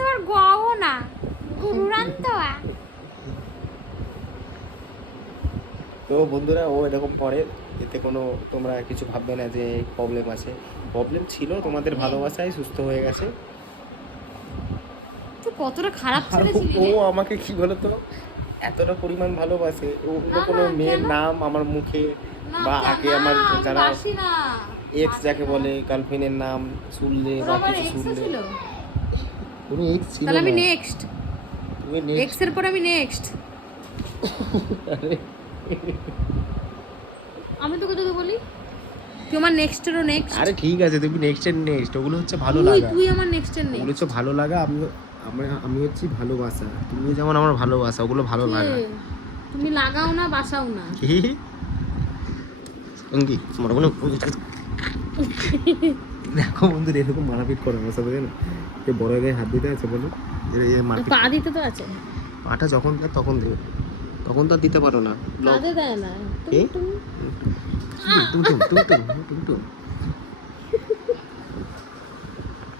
ধর গাও না গুরুরান্তয়া। তো বন্ধুরা ও এরকম পরে, এতে কোনো তোমরা কিছু ভাববে না যে প্রবলেম আছে। প্রবলেম ছিল, তোমাদের ভালোবাসায় সুস্থ হয়ে গেছে। তুই কতটা খারাপ আর ছেলে ছিলি ও রে। আমাকে কি বলতো, এতটা পরিমাণ ভালোবাসে, ও না কোনো না মেয়ের কেন নাম আমার মুখে না বা কেন আগে না আমার আমি যারা বাসি না এক্স বাসি যাকে না। বলে, গার্লফ্রেন্ডের নাম শুনলে তোর বা আবার কিছু এক্সও শুনলে, ছিল? কোনো এক্স ছিল তাহলে আমি না। নেক্সট। তুমি এক্স নেক্সট। এর পর আমি নেক্সট। আমি তোকে তোকে বলি তুই আমার নেক্সটেরও নেক্সট। আরে ঠিক আছে, তুমি নেক্সট এর নেক্সট, ওগুলো হচ্ছে ভালো তুই লাগা। তুই আমার নেক্সটের ওগুলো নেক্সট। হচ্ছে ভালো লাগা। আমি হচ্ছি ভালোবাসা। তুমি যেমন আমার ভালোবাসা, ওগুলো ভালো লাগা। তুমি লাগাও না বাসাও না। কি সঙ্গী মনে মনে দেখো বন্ধু, এরকম মারাপিট করে আমার সাথে, জানো? যে বড় গায়ে হাত দিতে আছে বলো, মারপিট পা করে। দিতে তো আছে। পাটা যখন দেয় তখন দেবে, তখন তো আর দিতে পারো না। কাঁধে দেয় না। কি? তুমি টুম টুম টুম টুম টুম টুম টুম।